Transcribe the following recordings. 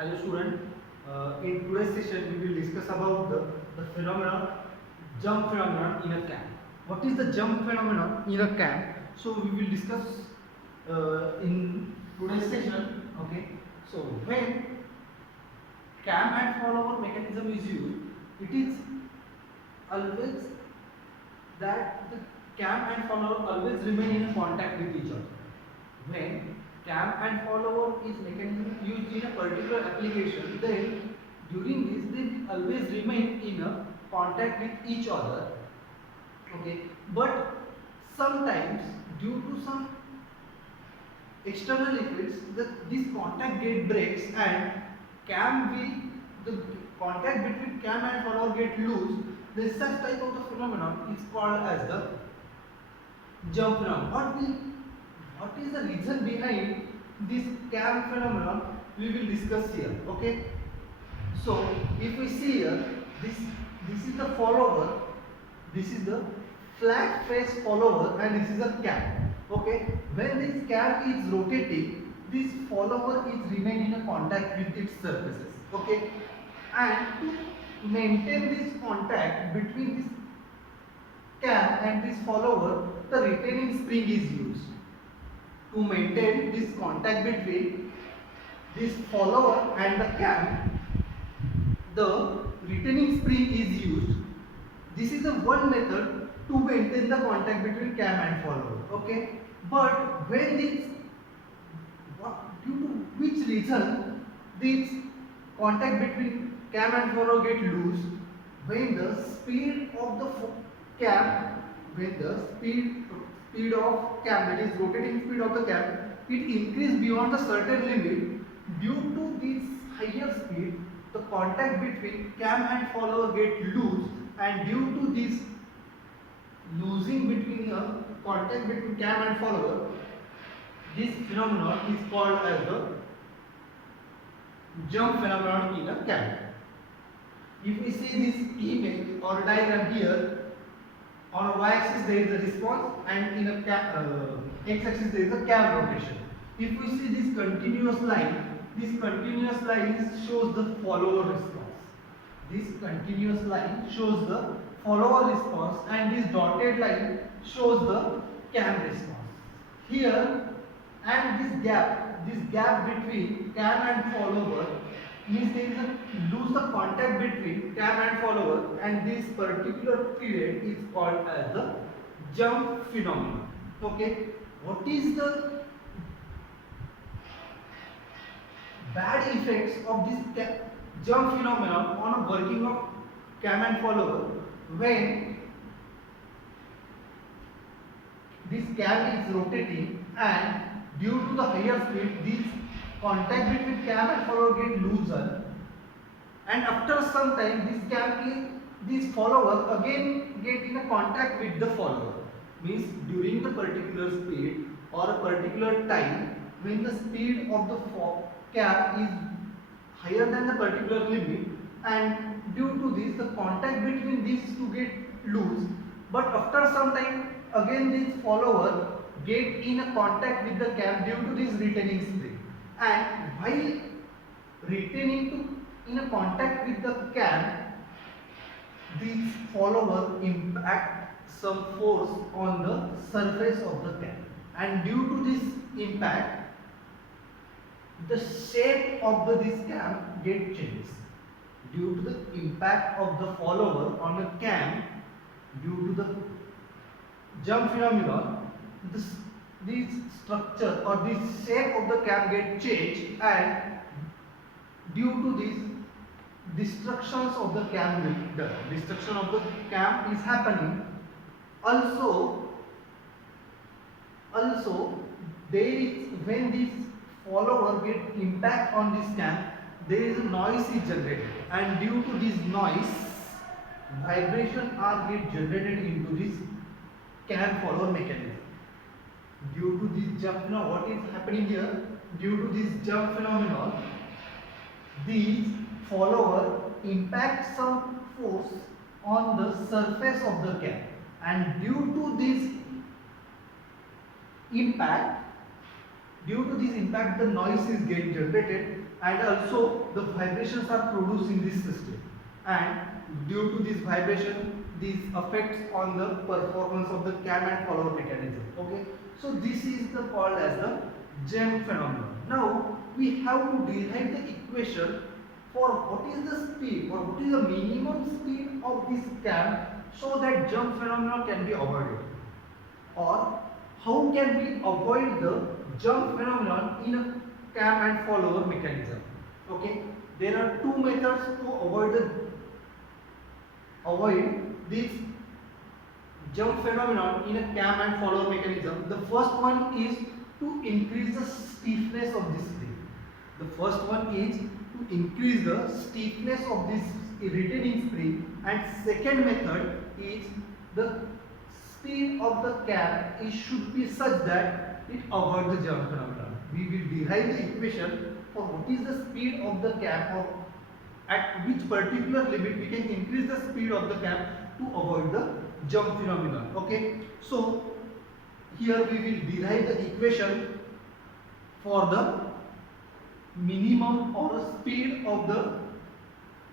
Hello student, in today's session we will discuss about the phenomenon, jump phenomenon in a camp. What is the jump phenomenon in a camp? So we will discuss in today's session. Okay, so when camp and follower mechanism is used, it is always that the camp and follower always remain in contact with each other. When camp and follower is mechanism used in a particular application, then during this they always remain in a contact with each other. Okay, but sometimes due to some external effects, this contact get breaks and cam will the contact between cam and follower get loose. This such type of the phenomenon is called as the jump phenomenon. What is the reason behind this cam phenomenon? We will discuss here. Okay. So if we see here, this is the follower, this is the flat face follower, and this is a cam. Okay. When this cam is rotating, this follower is remain in a contact with its surfaces. Okay. And to maintain this contact between this cam and this follower, the retaining spring is used. To maintain this contact between this follower and the cam, the retaining spring is used. This is the one method to maintain the contact between cam and follower. Okay, but when this, due to which reason this contact between cam and follower get loose, when the speed of the cam, when the speed of cam, that is rotating speed of the cam, it increase beyond a certain limit. Due to this higher speed, the contact between cam and follower get loose, and due to this losing between the contact between cam and follower, this phenomenon is called as the jump phenomenon in a cam. If we see this image or diagram here, on y-axis there is a response, and in a x-axis there is a cam rotation. If we see this continuous line shows the follower response. This continuous line shows the follower response, and this dotted line shows the cam response. Here, and this gap between cam and follower means there is a lose the contact between cam and follower, and this particular period is called as the jump phenomenon. Okay, what is the bad effects of this jump phenomenon on a working of cam and follower? When this cam is rotating and due to the higher speed, this contact between cam and follower get looser, and after some time this follower again get in a contact with the follower. Means during the particular speed or a particular time, when the speed of the cam is higher than the particular limit, and due to this the contact between these two get loose, but after some time again this follower get in a contact with the cam due to this retaining spring, and while retaining in a contact with the cam, this follower impact some force on the surface of the cam, and due to this impact the shape of this cam get changes. Due to the impact of the follower on the cam, due to the jump phenomenon, this structure or this shape of the cam get changed, and due to this destructions of the cam destruction of the cam is happening. Also there is, when this follower get impact on this cam, there is a noise is generated, and due to this noise vibration are get generated into this cam follower mechanism. Due to this jump, now what is happening here? Due to this jump phenomenon, these follower impact some force on the surface of the cam, and due to this impact the noise is get generated, and also the vibrations are produced in this system, and due to this vibration these affects on the performance of the cam and follower mechanism. Okay, so this is the called as the jump phenomenon. Now we have to derive the equation for what is the speed or what is the minimum speed of this cam so that jump phenomenon can be avoided, or how can we avoid the jump phenomenon in a cam and follower mechanism. Okay, there are two methods to avoid this jump phenomenon in a cam and follower mechanism. The first one is to increase the stiffness of this spring. The first one is to increase the stiffness of this retaining spring, and second method is the speed of the cam should be such that it avoids the jump phenomenon. We will derive the equation for what is the speed of the cam, or at which particular limit we can increase the speed of the cam to avoid the jump phenomenon. Okay, so here we will derive the equation for the minimum or speed of the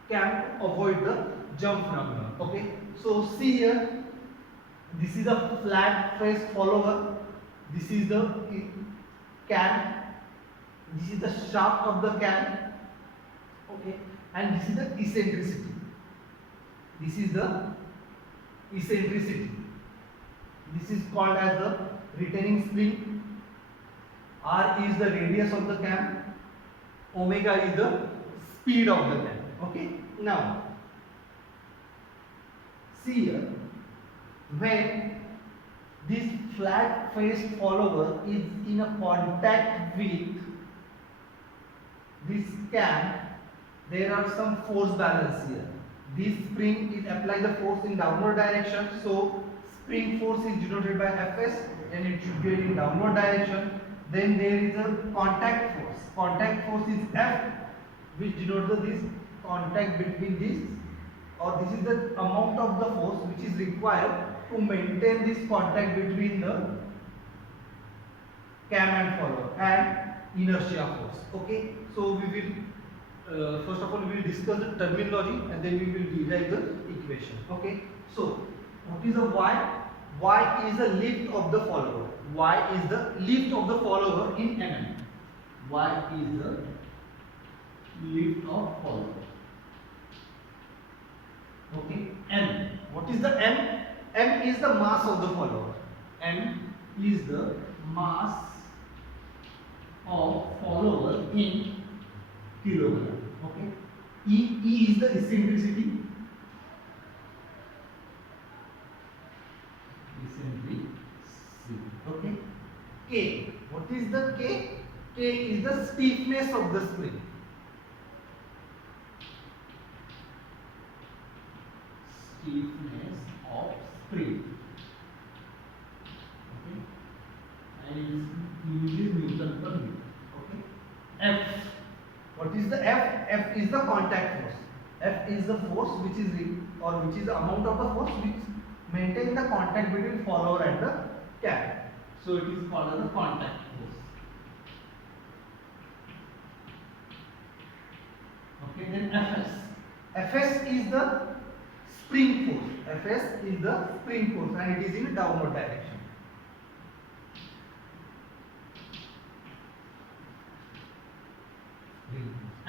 cam to avoid the jump phenomenon. Okay, so see here, this is a flat face follower, this is the cam, this is the shaft of the cam. Okay, and this is the eccentricity. This is the eccentricity. This is called as the retaining spring. R is the radius of the cam. Omega is the speed of the cam. Okay. Now, see here, when this flat faced follower is in a contact with this cam, there are some force balance here. This spring is apply the force in downward direction, so spring force is denoted by Fs and it should be in downward direction. Then there is a contact force. Contact force is F, which denotes this contact between this, or this is the amount of the force which is required to maintain this contact between the cam and follower, and inertia force. Okay, so we will first of all we will discuss the terminology and then we will derive the equation. Okay, so what is the y? Y is the lift of the follower. Y is the lift of the follower in mm. Y is the lift of follower. Okay, m. What is the m? M is the mass of the follower. M is the mass of follower in kilogram. Okay. E is the eccentricity. Eccentricity. Okay. K. What is the K? K is the stiffness of the spring. Stiffness of spring. Okay. And usually Newton per meter. Okay. F. What is the F? F is the contact force. F is the force which is which is the amount of the force which maintain the contact between follower and the cam. So it is called as the contact force. Okay, then Fs. Fs is the spring force. Fs is the spring force and it is in a downward direction.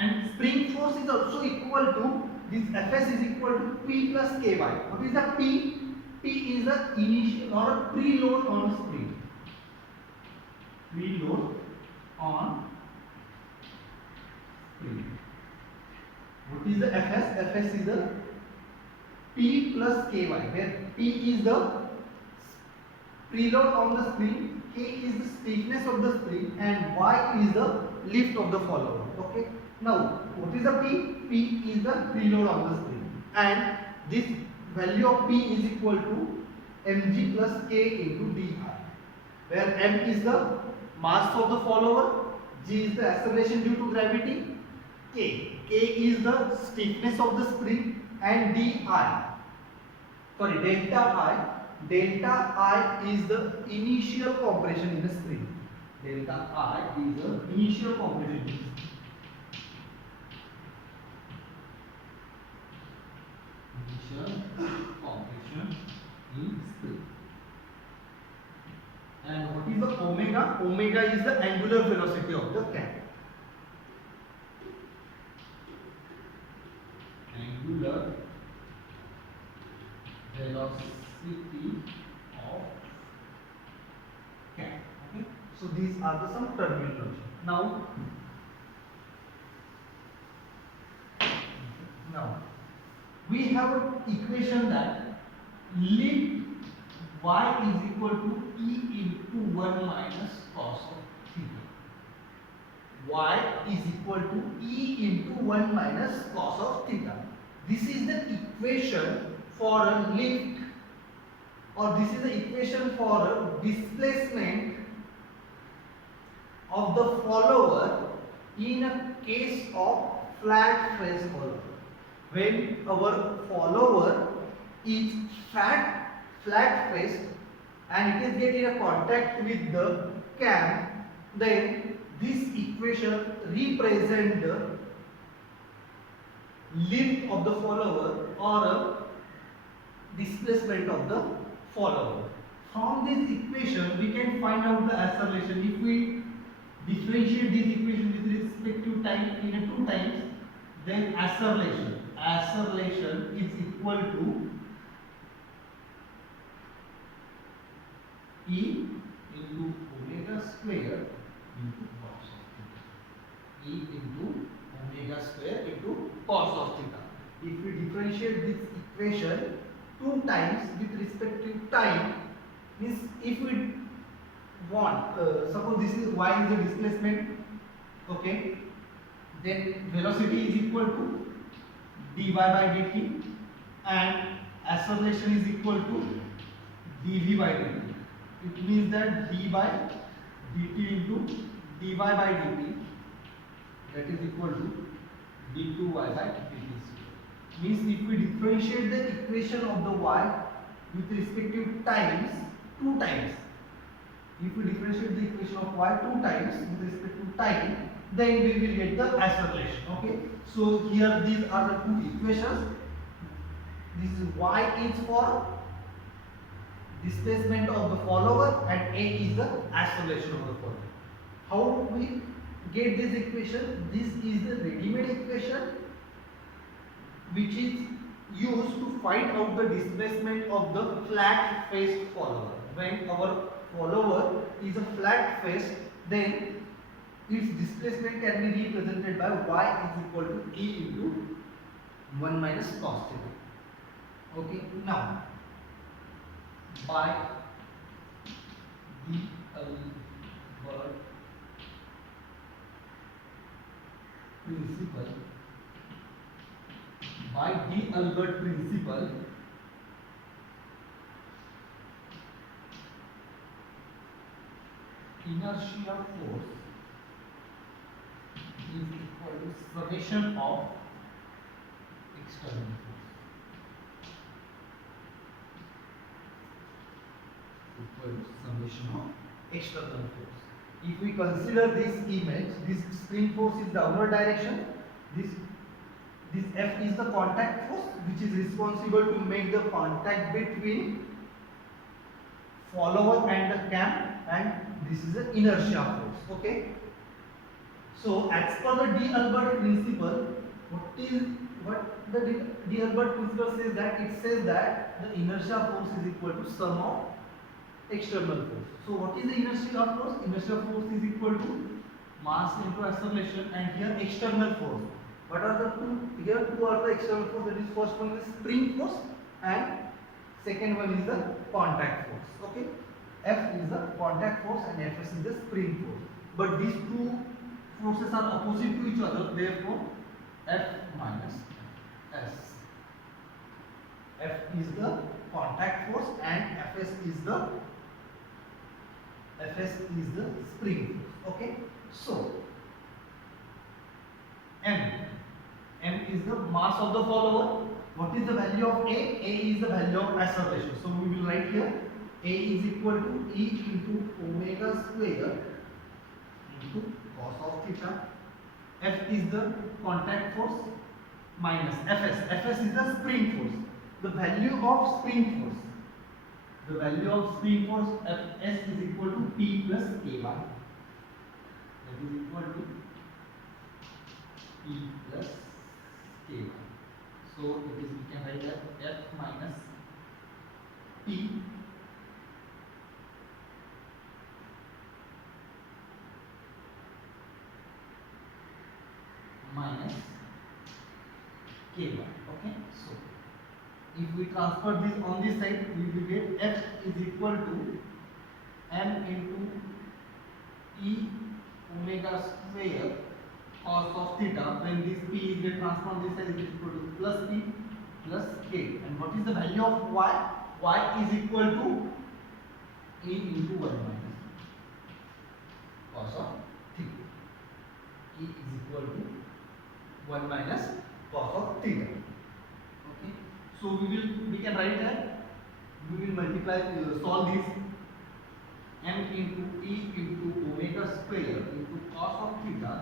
And spring force is also equal to this Fs is equal to P plus Ky. What is the P? P is the initial or preload on spring. Preload on spring. What is the Fs? Fs is the P plus Ky, where P is the preload on the spring, K is the stiffness of the spring, and Y is the lift of the follower. Okay. Now, what is the P? P is the preload on the spring, and this value of P is equal to mg plus K into di, where m is the mass of the follower, g is the acceleration due to gravity, K is the stiffness of the spring, and delta I is the initial compression in the spring. Delta I is the initial compression in the spring. compression in spring. And what is the omega? Omega is the angular velocity of the cam. Angular velocity of cam. Okay. So these are the some terminology. Now we have an equation that lift y is equal to E into 1 minus cos of theta. Y is equal to E into 1 minus cos of theta. This is the equation for a lift, or this is the equation for a displacement of the follower in a case of flat face follower. When our follower is flat faced and it is getting a contact with the cam, then this equation represents the lift of the follower or a displacement of the follower. From this equation we can find out the acceleration. If we differentiate this equation with respect to time in a 2 times, then acceleration is equal to E into omega square into cos of theta. E into omega square into cos of theta. If we differentiate this equation 2 times with respect to time, means if we want, suppose this is y is the displacement, okay, then velocity is equal to dy by dt and acceleration is equal to dv by dt. It means that d by dt into dy by dt, that is equal to d2y by dt square. Means if we differentiate the equation of the y with respective times 2 times, if we differentiate the equation of y 2 times with respect to time, then we will get the acceleration. Okay, so here these are the 2 equations. This is y is for displacement of the follower and a is the acceleration of the follower. How we get this equation? This is the ready-made equation which is used to find out the displacement of the flat-faced follower. When our follower is a flat face, then its displacement can be represented by y is equal to E into 1 minus cos theta. Okay, now by D'Alembert principle, inertia force is equal to summation of external force. Equal to summation of external force. If we consider this image, this spring force is downward direction. This F is the contact force which is responsible to make the contact between follower and the cam, and this is the inertia force. Okay. So as per the D'Alembert principle, what the D'Alembert principle says that it says that the inertia force is equal to sum of external force. So what is the inertia force? Inertia force is equal to mass into acceleration, and here external force. What are the two? Here two are the external force. That is, first one is spring force and second one is the contact force. Okay, F is the contact force and Fs is the spring force. But these two forces are opposite to each other. Therefore, F minus S. F is the contact force and Fs is the spring force. Okay, so M is the mass of the follower. What is the value of A? A is the value of acceleration. So we will write here A is equal to E into omega square into cos of theta. F is the contact force minus Fs. Fs is the spring force. the value of spring force. The value of spring force Fs is equal to P plus Ky. That is equal to P plus Ky. So it is, we can write that F minus P minus Ky. Okay, so if we transfer this on this side, we will get F is equal to m into E omega square cos of theta. When this P is get transformed on this side, it is equal to plus P plus K. And what is the value of Y? Y is equal to E into 1 minus cos of theta. E is equal to 1 minus cos of theta. Okay. So we can write that we will multiply solve this m into E into omega square into cos of theta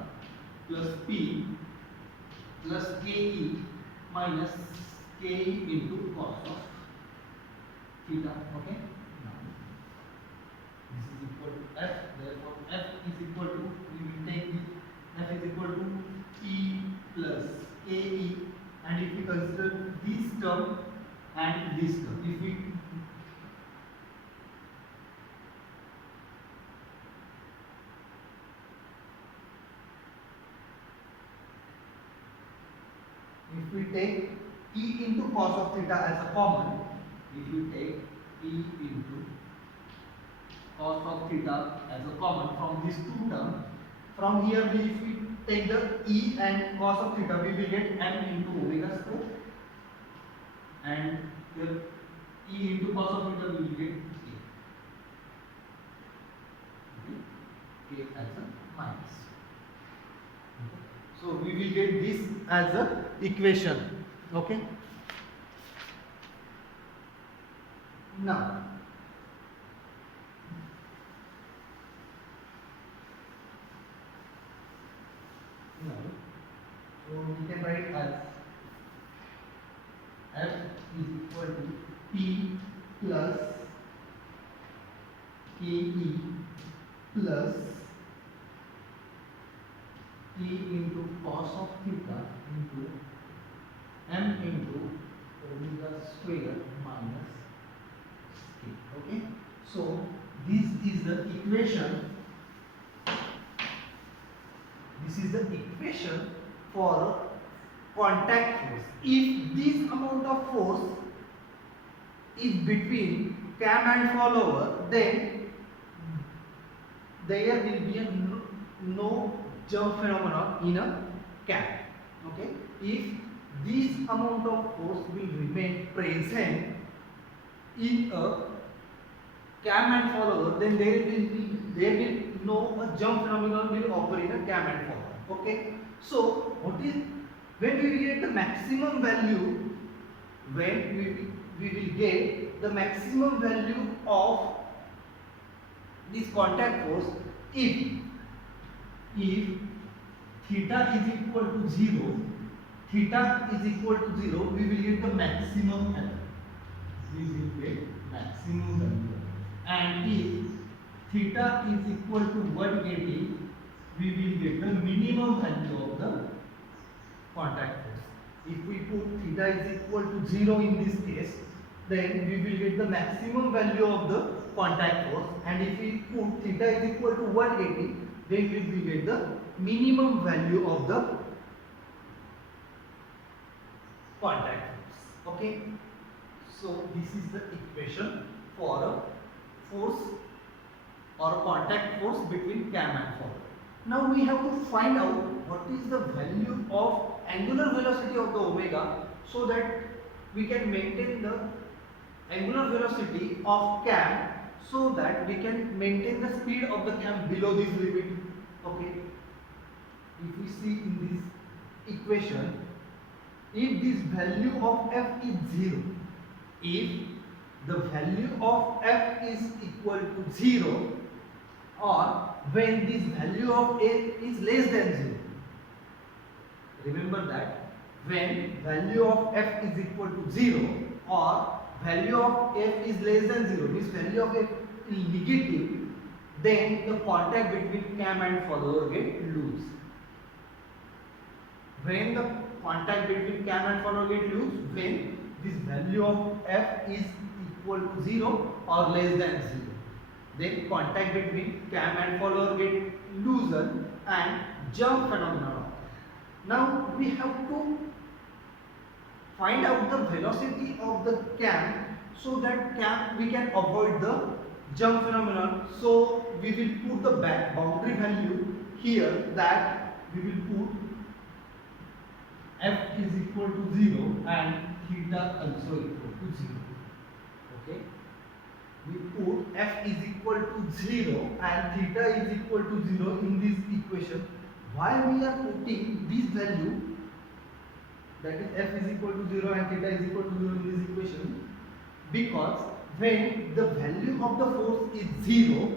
plus P plus Ke minus Ke into cos of theta. Okay. Now this is equal to F. Therefore F is equal to, we will take this, F is equal to P plus Ke, and if we consider this term and this term, if we take E into cos of theta as a common, if you take E into cos of theta as a common from these two terms, from here if we take the E and cos of theta, we will get m into omega square, and here E into cos of theta we will get K. Okay. K as a minus. Okay. So we will get this as a equation. Okay. Now so we can write as F is equal to P plus Ke plus E into cos of theta into m into omega square minus K. Okay. So this is the equation. This is the equation for contact force. If this amount of force is between cam and follower, then there will be a no jump phenomenon in a cam. Okay. If this amount of force will remain present in a cam and follower, then there will no jump phenomenon will occur in a cam and follower. Okay. So what is, when we will get the maximum value, when we will get the maximum value of this contact force if theta is equal to 0, theta is equal to 0, we will get the maximum value. We will get maximum value. And if theta is equal to 180, we will get the minimum value of the contact force. If we put theta is equal to 0 in this case, then we will get the maximum value of the contact force, and if we put theta is equal to 180, then we will get the minimum value of the contact force. Okay. So this is the equation for a force or a contact force between cam and follower. Now we have to find out what is the value of angular velocity of the omega, so that we can maintain the angular velocity of cam, so that we can maintain the speed of the cam below this limit. Okay. If we see in this equation, if this value of f is 0, if the value of f is equal to 0, or when this value of a is less than 0, remember that when value of f is equal to 0, or value of f is less than 0, means value of f is negative, then the contact between cam and follower get loose. When the contact between cam and follower get loose, when this value of f is equal to 0 or less than 0, then contact between cam and follower get loosen and jump phenomenon. Now we have to find out the velocity of the cam so that we can avoid the jump phenomenon. So we will put the boundary value here, that we will put f is equal to 0 and theta also equal to 0. Okay, we put f is equal to 0 and theta is equal to 0 in this equation. Why we are putting this value, that is f is equal to 0 and theta is equal to 0 in this equation? Because when the value of the force is 0,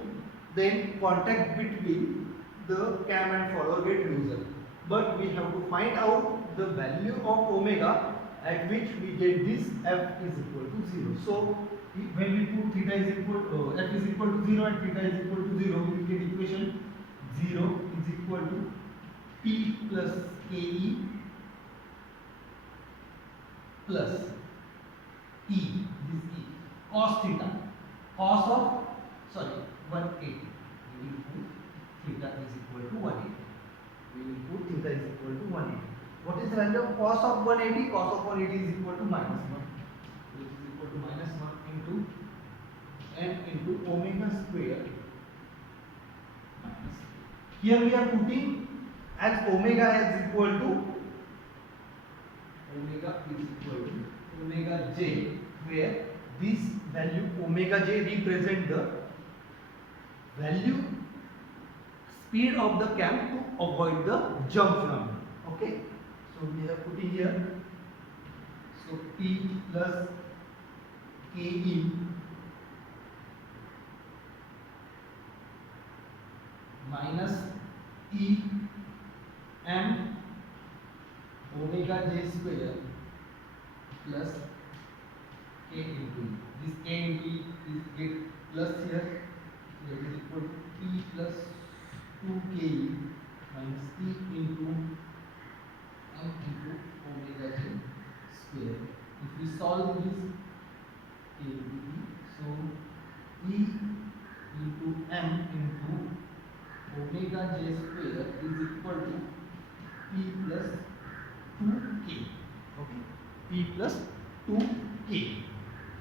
then contact between the cam and follower get loosened. But we have to find out the value of omega at which we get this f is equal to 0. So when we put theta is equal to f is equal to 0 and theta is equal to 0, we get equation 0 is equal to p plus ke plus e, this e, cos theta, cos of 180. We will put theta is equal to 180. We will put theta is equal to 180. What is the value of cos of 180? Cos of 180 is equal to minus 1, which is equal to minus 1 into m into omega square minus. Here we are putting as omega is equal to omega j, where this value omega j represent the value speed of the cam to avoid the jump phenomenon. Okay, so we are putting here, so p plus ke minus e m omega j square plus k into e. This k into e is get plus here, that is equal to p plus 2ke minus e into m into omega j square. If we solve this, k into e, so e into m into omega j square is equal to p plus 2k. Okay, p plus 2k.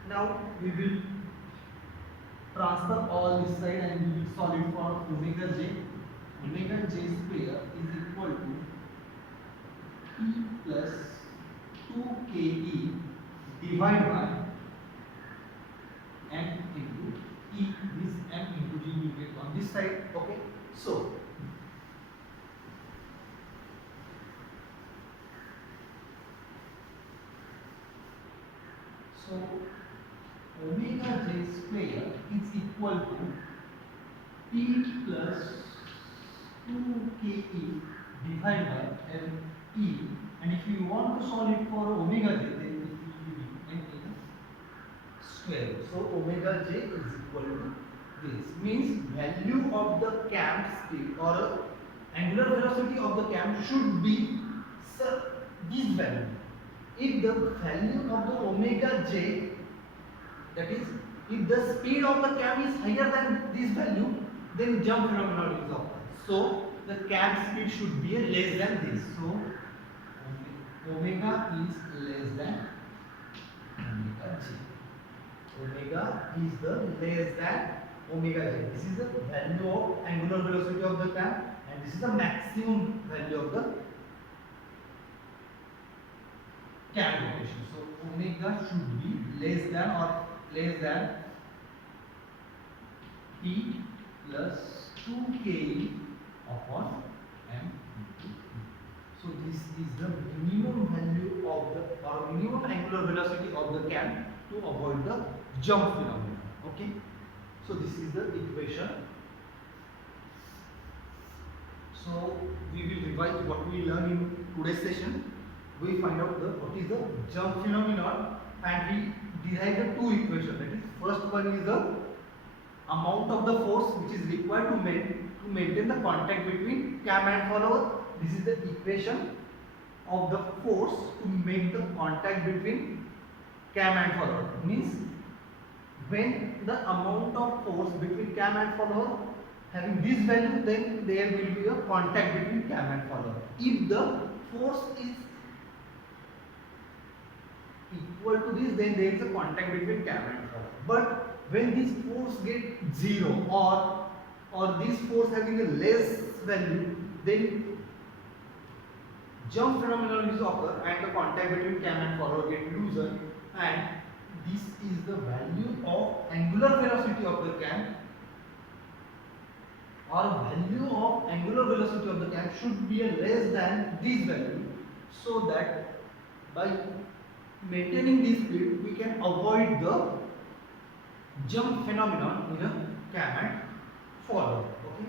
Now we will transfer all this side and we will solve it for omega j. Omega j square is equal to p plus 2ke divided by m into e. This m into g will get on this side. Okay, so omega j square is equal to p plus 2ke divided by m e, and if you want to solve it for omega j, then it will be m in square. So omega j is equal to this, means value of the cam speed or angular velocity of the cam should be this value. If the value of the omega j, that is, if the speed of the cam is higher than this value, then jump phenomenon is occur. So the cam speed should be less than this. So omega is less than omega j. Omega is the less than omega j. This is the value of angular velocity of the cam, and this is the maximum value of the cam rotation. So omega should be less than or less than p plus 2ke upon m into e. So this is the minimum value of the or minimum angular velocity of the cam to avoid the jump phenomenon. Okay, so this is the equation. So we will revise what we learned in today's session. We find out what is the jump phenomenon and we derived the two equations. That is, first one is the amount of the force which is required to maintain the contact between cam and follower. This is the equation of the force to make the contact between cam and follower. Means when the amount of force between cam and follower having this value, then there will be a contact between cam and follower. If the force is equal to this, then there is a contact between cam and follower. But when this force get 0 or this force having a less value, then jump phenomenon is occur and the contact between cam and follower get looser, and this is the value of angular velocity of the cam, or value of angular velocity of the cam should be less than this value, so that by maintaining this speed we can avoid the jump phenomenon in a cam and follower. Okay,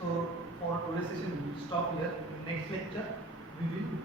so for today's session we will stop here. In next lecture we will